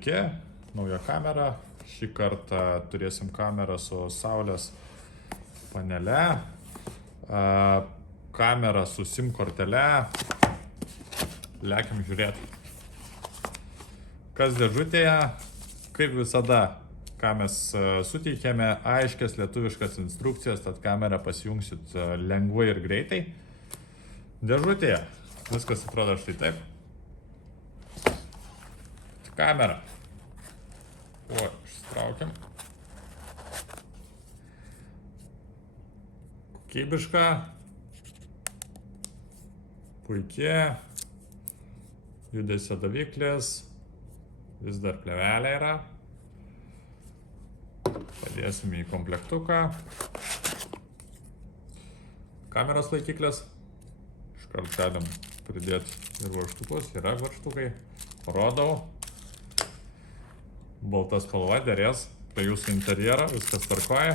Sveiki, nauja kamera. Šį kartą turėsim kamerą su saulės panele, kamera su SIM kortele. Lekiam žiūrėti. Kas dėžutėje, kaip visada, ką mes suteikėme, aiškias lietuviškas instrukcijas, tad kamerą pasijungsit lengvai ir greitai. Dėžutėje viskas atrodo štai taip. Kamera. Išsitraukiam. Kokybiška. Puikiai. Judesio daviklis. Vis dar plėvelė yra. Padėsim į komplektuką. Kameros laikiklis. Iškart galim pridėti ir varžtukus. Yra varžtukai. Parodau. Balta spalva dėrės prie jūsų interjero, viskas tvarkoja.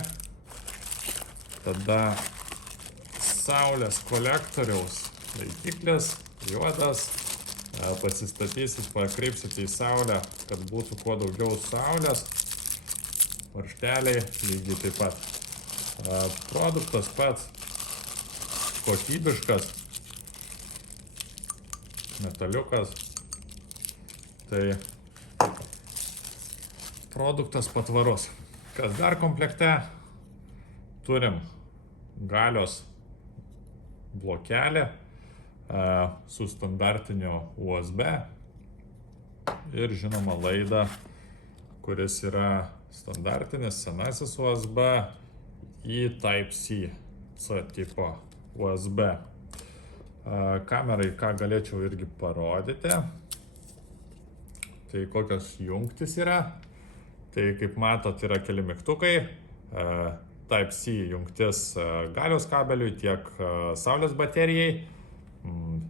Tada saulės kolektoriaus laikiklis, juodas. Pasistatysit, pakreipsit į saulę, kad būtų kuo daugiau saulės. Varžteliai lygiai taip pat. Produktas pats kokybiškas. Metaliukas. Tai produktas patvarus. Kas dar komplekte? Turim galios blokelį su standartiniu USB ir žinoma laidą, kuris yra standartinis senasis USB į Type-C tipo USB. Kamerai, ką galėčiau irgi parodyti, tai kokios jungtis yra. Tai kaip matot, yra keli mygtukai, Type-C jungtis galios kabeliui, tiek saulės baterijai,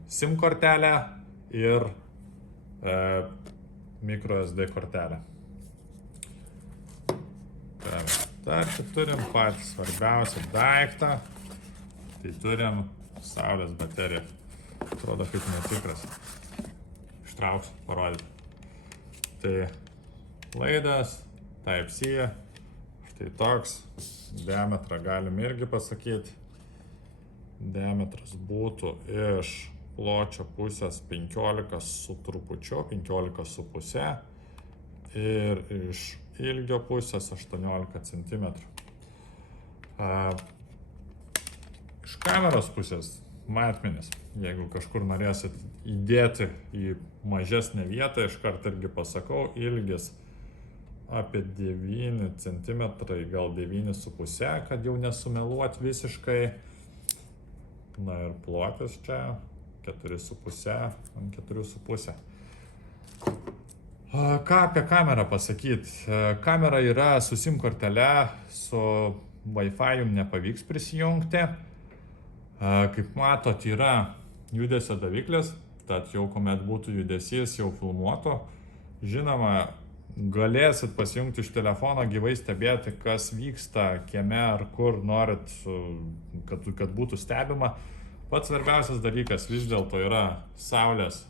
SIM kortelė ir microSD kortelė. Dar turim patį svarbiausią daiktą, tai turim saulės bateriją. Atrodo kaip netikras. Ištrauksiu, parodyti. Tai laidas, Type-C, štai toks, diametrą galim irgi pasakyti. Diametras būtų iš pločio pusės 15 su trupučiu, 15,5 ir iš ilgio pusės 18 cm. Iš kameros pusės matmenis, jeigu kažkur norėsit įdėti į mažesnę vietą, iškart irgi pasakau, ilgis apie 9 cm, gal 9,5, kad jau nesumeluot visiškai. Na ir plotis čia 4,5 ant 4,5. Ką apie kamerą pasakyti? Kamera yra su SIM kortele, su Wi-Fi jums nepavyks prisijungti. Kaip matot, yra judesio daviklis, tad jau kuomet būtų judesys, jau filmuotų. Žinoma, galėsit pasijungti iš telefono, gyvai stebėti, kas vyksta kieme ar kur norit, kad būtų stebima. Pats svarbiausias dalykas vis dėlto yra saulės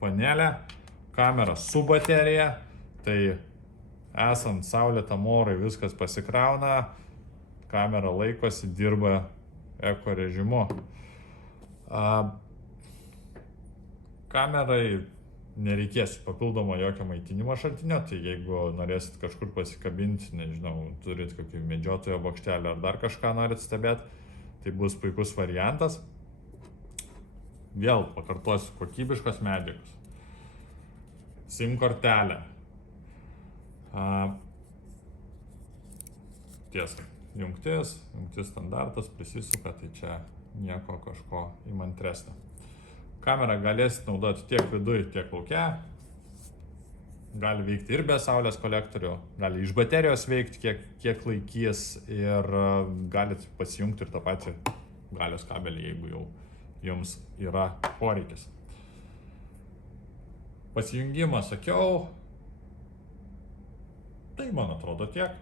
panelė, kamera su baterija, tai esant saulėtam orui viskas pasikrauna, kamera laikosi, dirba eko režimu. Kamerai nereikės papildomo jokio maitinimo šaltinio, tai jeigu norėsit kažkur pasikabinti, nežinau, turit kokį medžiotojo bokštelį ar dar kažką norit stebėti, tai bus puikus variantas. Vėl pakartosiu, kokybiškos medžiagos. SIM kortelė. Tiesa, jungtis standartas prisisuka, tai čia nieko kažko įmantresnio. Kamerą galėsit naudoti tiek viduje, tiek lauke. Gali veikti ir be saulės kolektorių, gali iš baterijos veikti, kiek laikys, ir galit pasijungti ir tą patį galios kabelį, jeigu jau jums yra poreikis. Pasijungimą sakiau. Tai man atrodo tiek.